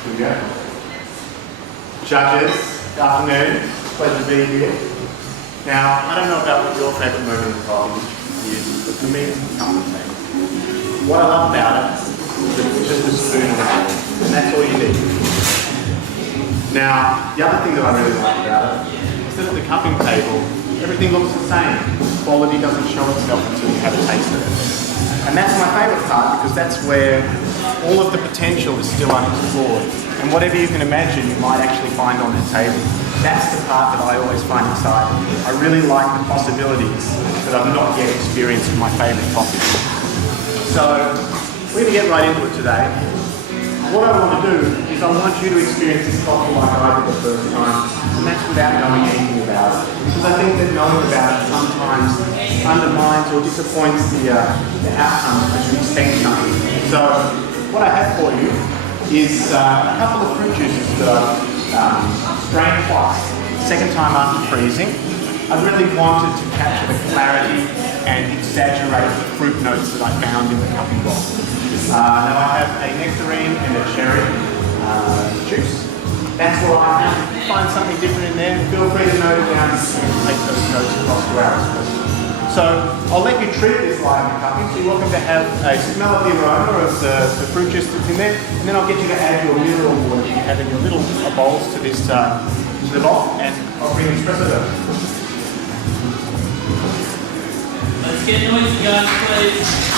Here we go. Judges, good afternoon. Pleasure to be here. Now, I don't know about what your favourite moment of coffee is, but for me, it's the cup of tea. What I love about it is that it's just a spoon and a bowl, and that's all you need. Now, the other thing that I really like about it is that at the cupping table, everything looks the same. Quality doesn't show itself until you have a taste of it. And that's my favourite part, because that's where all of the potential is still unexplored. And whatever you can imagine, you might actually find on the table. That's the part that I always find exciting. I really like the possibilities that I've not yet experienced with my favourite coffee. So, we're going to get right into it today. What I want to do is I want you to experience this coffee like I did the first time, and that's without knowing anything about it. Because I think that knowing about it sometimes undermines or disappoints the outcome as you expect something. So, what I have for you is a couple of fruit juices that I've strained twice, second time after freezing. I really wanted to capture the clarity and exaggerate the fruit notes that I found in the cupping bowl. Now I have a nectarine and a cherry juice. That's what I have. If you find something different in there, feel free to note it down and take those notes across to our espresso. So I'll let you treat this live in cupping, so you're welcome to have a smell of the aroma of the fruit juice that's in there, and then I'll get you to add your mineral water that you have in your little bowls to this to the bowl, and I'll bring the espresso over. Let's get noisy, guys, please.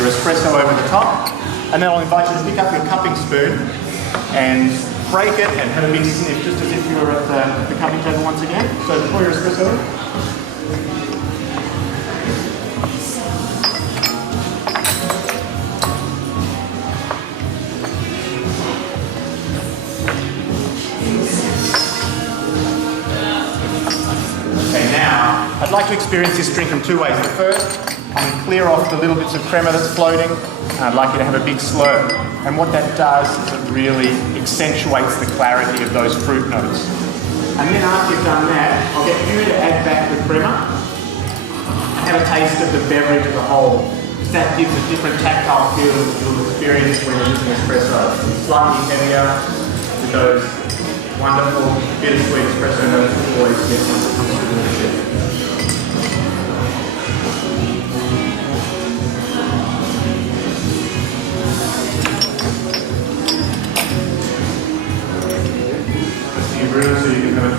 Espresso over the top, and then I'll invite you to pick up your cupping spoon and break it and have a big sniff, just as if you were at the cupping table once again. So pour your espresso in. Okay, now I'd like to experience this drink in two ways. The first, I'm going to clear off the little bits of crema that's floating, and I'd like you to have a big slurp. And what that does is it really accentuates the clarity of those fruit notes. And then after you've done that, I'll get you to add back the crema and have a taste of the beverage as a whole. Because that gives a different tactile feel that you'll experience when you're using espresso. It's slightly heavier with those wonderful bittersweet espresso notes that you always get once it comes to leadership.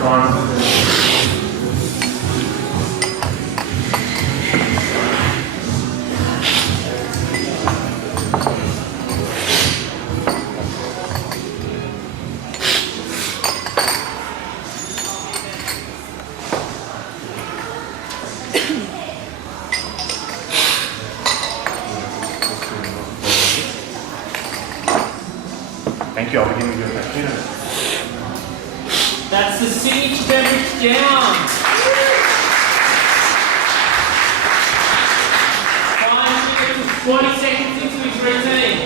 environment. Thank you. I'll begin with your cappuccino. That's the signature beverage down. 5 minutes and 40 seconds into his routine.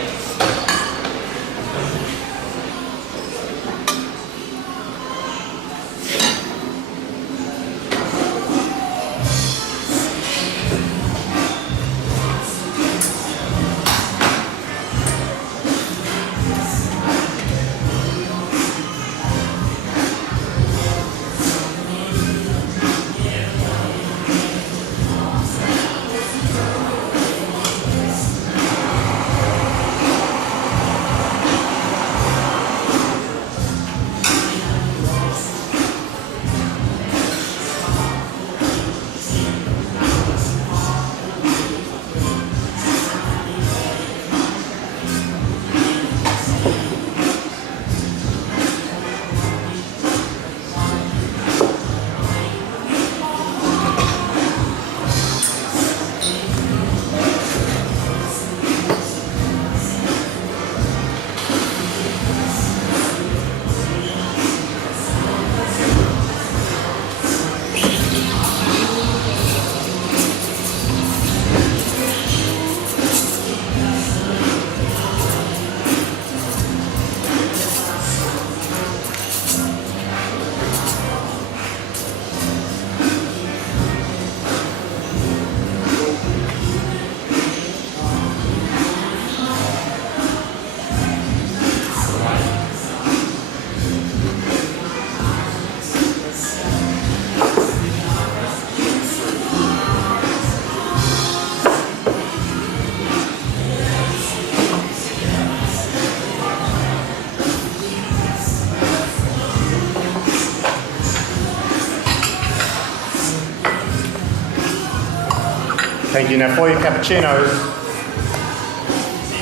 Thank you. Now for your cappuccinos,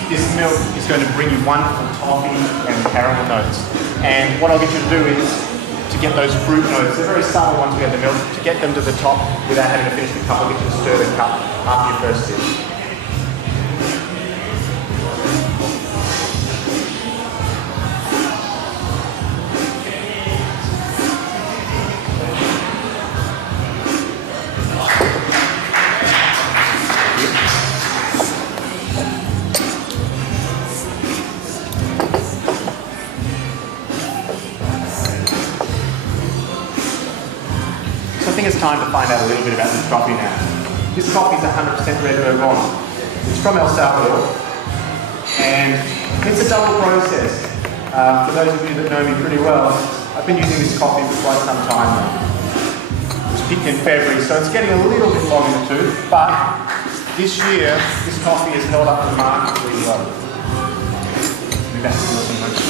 this milk is going to bring you wonderful toffee and caramel notes. And what I'll get you to do is to get those fruit notes, they're very subtle once we add the milk, to get them to the top without having to finish the cup, I'll get you to stir the cup after your first sip. So I think it's time to find out a little bit about this coffee now. This coffee is 100% Red Bourbon. It's from El Salvador, and it's a double process. For those of you that know me pretty well, I've been using this coffee for quite some time now. It was picked in February, so it's getting a little bit long in the tooth, but this year, this coffee has held up remarkably well. Maybe that's some much.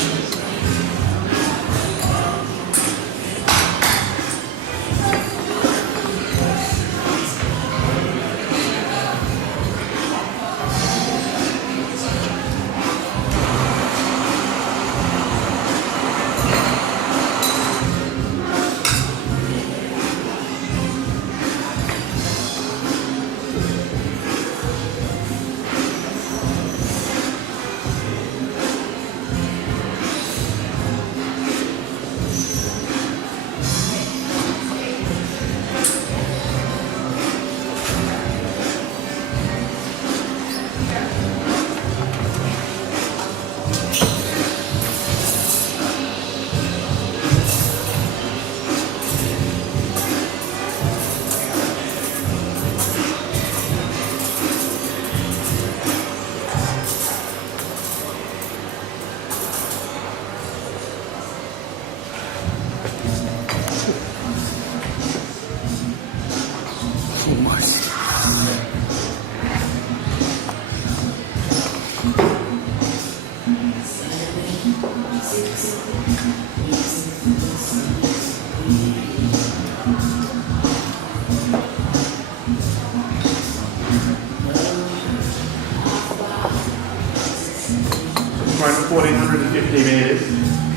grown 1,450 metres,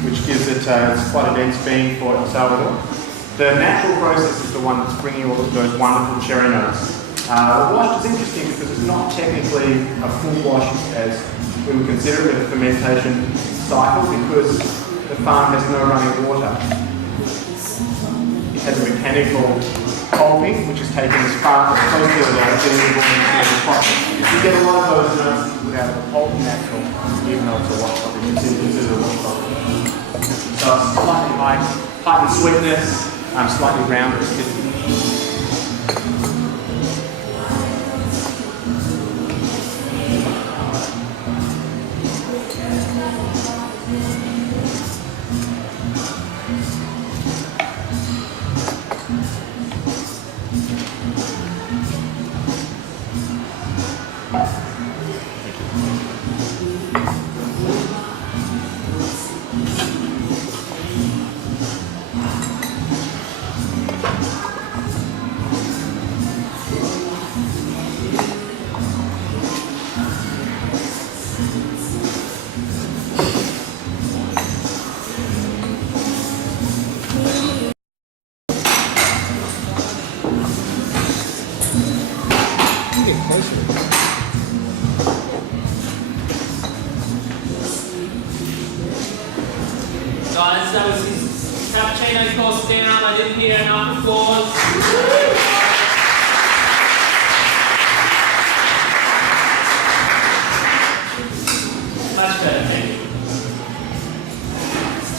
which gives it it's quite a dense bean for El Salvador. The natural process is the one that's bringing all of those wonderful cherry notes. The wash is interesting because it's not technically a full wash as we would consider it, a fermentation cycle, because the farm has no running water. It has a mechanical pulping, which is taken as far as close to the pot. You get a lot of those notes without the pulp natural, even though it's a wash pot. You can consider a wash pot. So it's slightly heightened sweetness, slightly rounder acidity. Guys, that was his cappuccino course down. I didn't hear enough applause. Much better, thank you.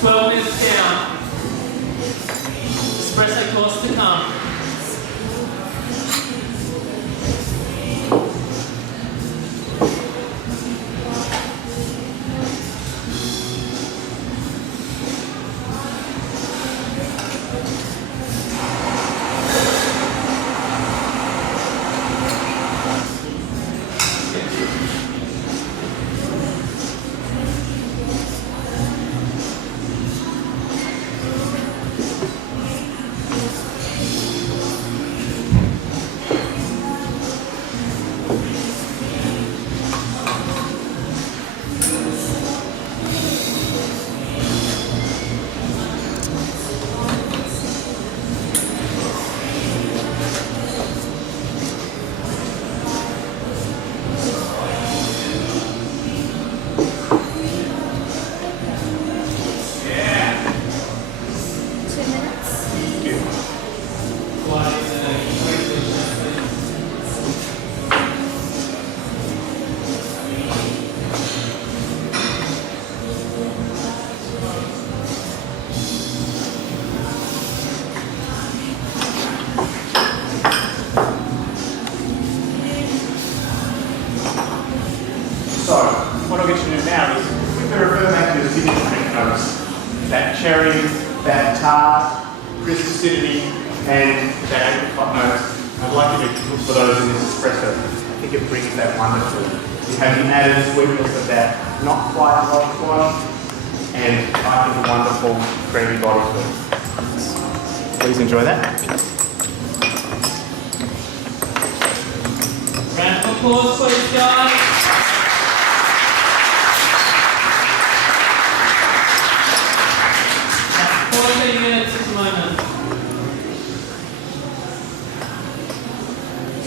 12 minutes down. Espresso course to come. So, what I'll get you to do now is quickly refer back to the signature notes. That cherry, that tart, crisp acidity, and that apricot notes. I'd like you to look for those in this espresso. I think it brings that wonderful. You have the added sweetness of that not quite hot wash, and I think a wonderful creamy body to it. Please enjoy that. Round of applause, please, guys.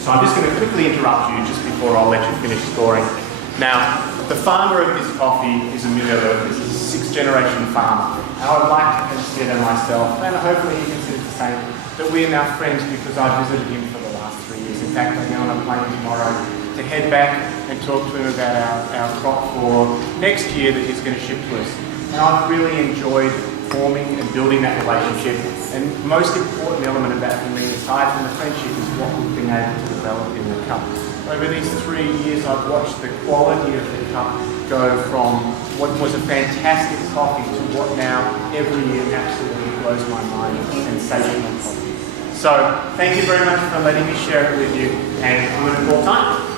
So I'm just going to quickly interrupt you just before I'll let you finish scoring. Now, the farmer of this coffee is Emilio Lopez. He's a sixth-generation farmer. And I would like to consider myself, and hopefully he considers the same, that we are now friends because I've visited him for the last 3 years. In fact, I'm going on a plane tomorrow to head back and talk to him about our crop for next year that he's going to ship to us. And I've really enjoyed forming and building that relationship. And the most important element of that for me, aside from the friendship, is what we've been able to develop in the cup. Over these 3 years, I've watched the quality of the cup go from what was a fantastic coffee to what now every year absolutely blows my mind and sensational coffee. So thank you very much for letting me share it with you, and I'm going to call time.